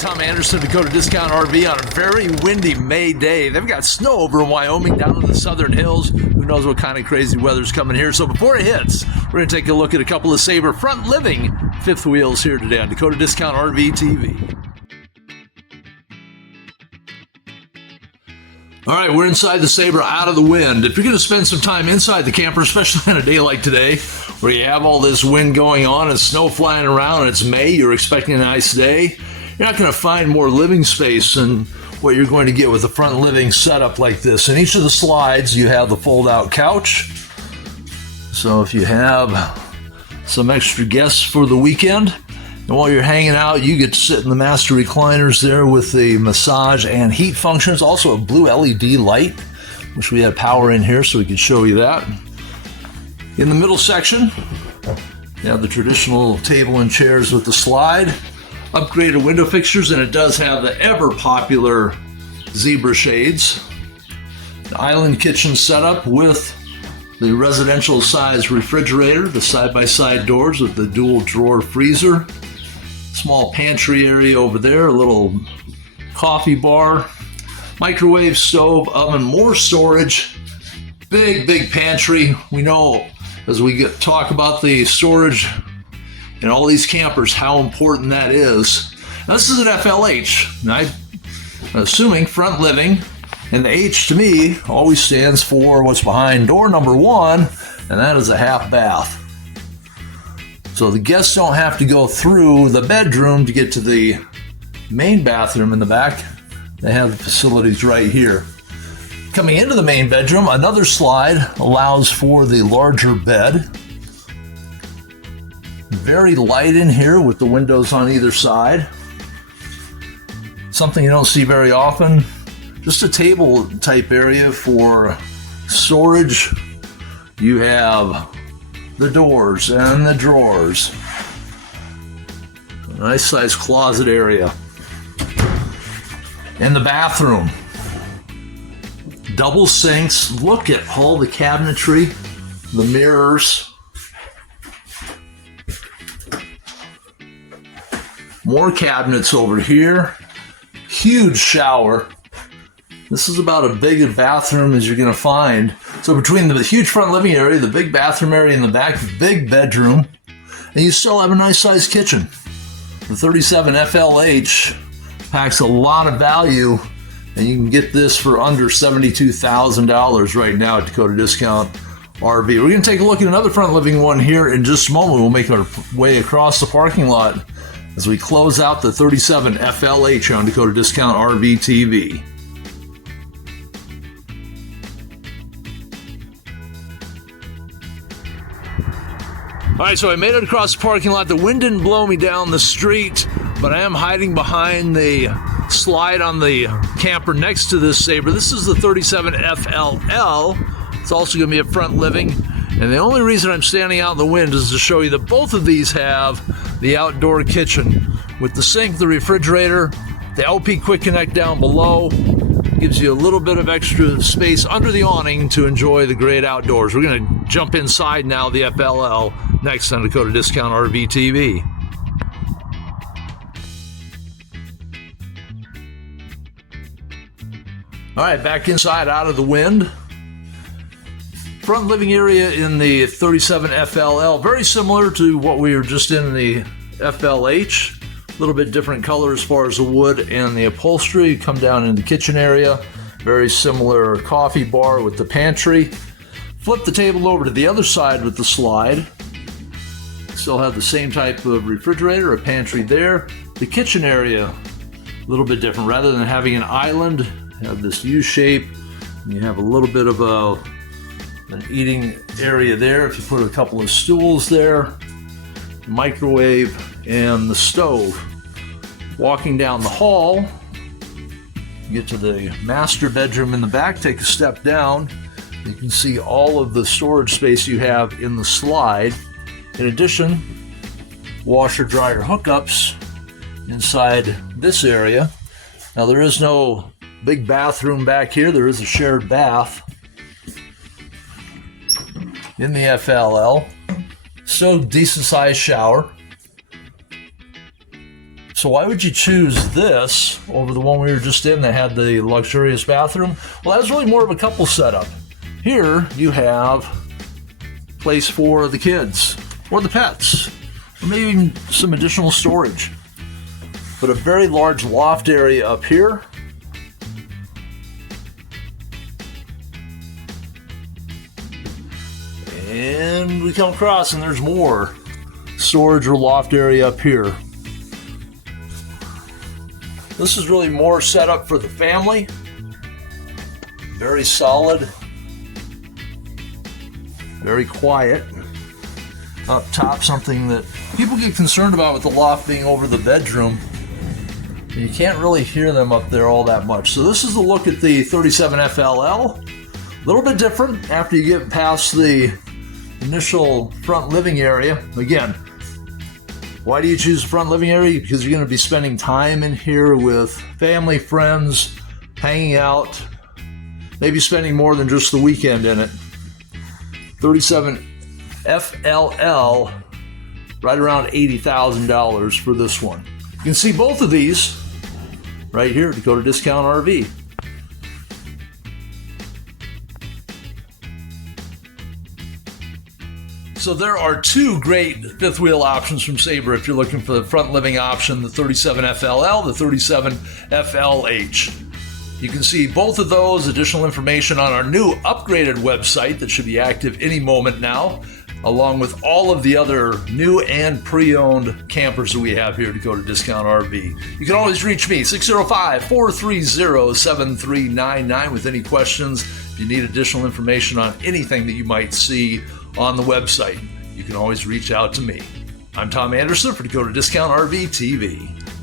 Tom Anderson, Dakota Discount RV on a very windy May day. They've got snow over in Wyoming down in the southern hills. Who knows what kind of crazy weather's coming here. So before it hits, we're going to take a look at a couple of Sabre front living fifth wheels here today on Dakota Discount RV TV. All right, we're inside the Sabre out of the wind. If you're going to spend some time inside the camper, especially on a day like today, where you have all this wind going on and snow flying around and it's May, you're expecting a nice day, you're not going to find more living space than what you're going to get with a front living setup like this. In each of the slides, you have the fold-out couch. So if you have some extra guests for the weekend, and while you're hanging out, you get to sit in the master recliners there with the massage and heat functions. Also a blue LED light, which we have power in here so we can show you that. In the middle section, you have the traditional table and chairs with the slide. Upgraded window fixtures, and it does have the ever popular zebra shades. The island kitchen setup with the residential size refrigerator, the side-by-side doors with the dual drawer freezer. Small pantry area over there, a little coffee bar, microwave, stove, oven, more storage, big pantry. We know as we talk about the storage in all these campers how important that is. Now, this is an FLH, and I'm assuming front living, and the H to me always stands for what's behind door number one, and that is a half bath. So the guests don't have to go through the bedroom to get to the main bathroom in the back. They have the facilities right here. Coming into the main bedroom, another slide allows for the larger bed. Very light in here with the windows on either side. Something you don't see very often. Just a table type area for storage. You have the doors and the drawers. A nice sized closet area. In the bathroom, double sinks. Look at all the cabinetry, the mirrors. More cabinets over here. Huge shower. This is about as big a bathroom as you're going to find. So between the huge front living area, the big bathroom area in the back, the big bedroom, and you still have a nice sized kitchen. The 37 FLH packs a lot of value, and you can get this for under $72,000 right now at Dakota Discount RV. We're going to take a look at another front living one here in just a moment. We'll make our way across the parking lot as we close out the 37 FLH on Dakota Discount RV TV. All right, so I made it across the parking lot. The wind didn't blow me down the street, but I am hiding behind the slide on the camper next to this Sabre. This is the 37 FLL. It's also going to be a front living. And the only reason I'm standing out in the wind is to show you that both of these have the outdoor kitchen with the sink, the refrigerator, the LP Quick Connect down below. Gives you a little bit of extra space under the awning to enjoy the great outdoors. We're going to jump inside now the FLL next on Dakota Discount RV TV. All right, back inside out of the wind. Front living area in the 37 FLL, very similar to what we were just in the FLH. A little bit different color as far as the wood and the upholstery. Come down in the kitchen area. Very similar coffee bar with the pantry. Flip the table over to the other side with the slide. Still have the same type of refrigerator, a pantry there. The kitchen area, a little bit different. Rather than having an island, you have this U shape. And you have a little bit of an eating area there. If you put a couple of stools there, the microwave, and the stove. Walking down the hall, you get to the master bedroom in the back, take a step down. You can see all of the storage space you have in the slide. In addition, washer dryer hookups inside this area. Now there is no big bathroom back here. There is a shared bath in the FLL. So decent sized shower. So why would you choose this over the one we were just in that had the luxurious bathroom? Well, that was really more of a couple setup. Here you have place for the kids or the pets, or maybe even some additional storage. But a very large loft area up here. And we come across and there's more storage or loft area up here. This is really more set up for the family. Very solid. Very quiet. Up top, something that people get concerned about with the loft being over the bedroom. You can't really hear them up there all that much. So this is a look at the 37 FLL. A little bit different after you get past the initial front living area. Again, why do you choose the front living area? Because you're going to be spending time in here with family, friends, hanging out, maybe spending more than just the weekend in it. 37 FLL, right around $80,000 for this one. You can see both of these right here at Dakota Discount RV. So there are two great fifth wheel options from Sabre if you're looking for the front living option, the 37 FLL, the 37 FLH. You can see both of those, additional information on our new upgraded website that should be active any moment now, along with all of the other new and pre-owned campers that we have here to Dakota Discount RV. You can always reach me, 605-430-7399 with any questions. If you need additional information on anything that you might see on the website, you can always reach out to me. I'm Tom Anderson for Dakota Discount RV TV.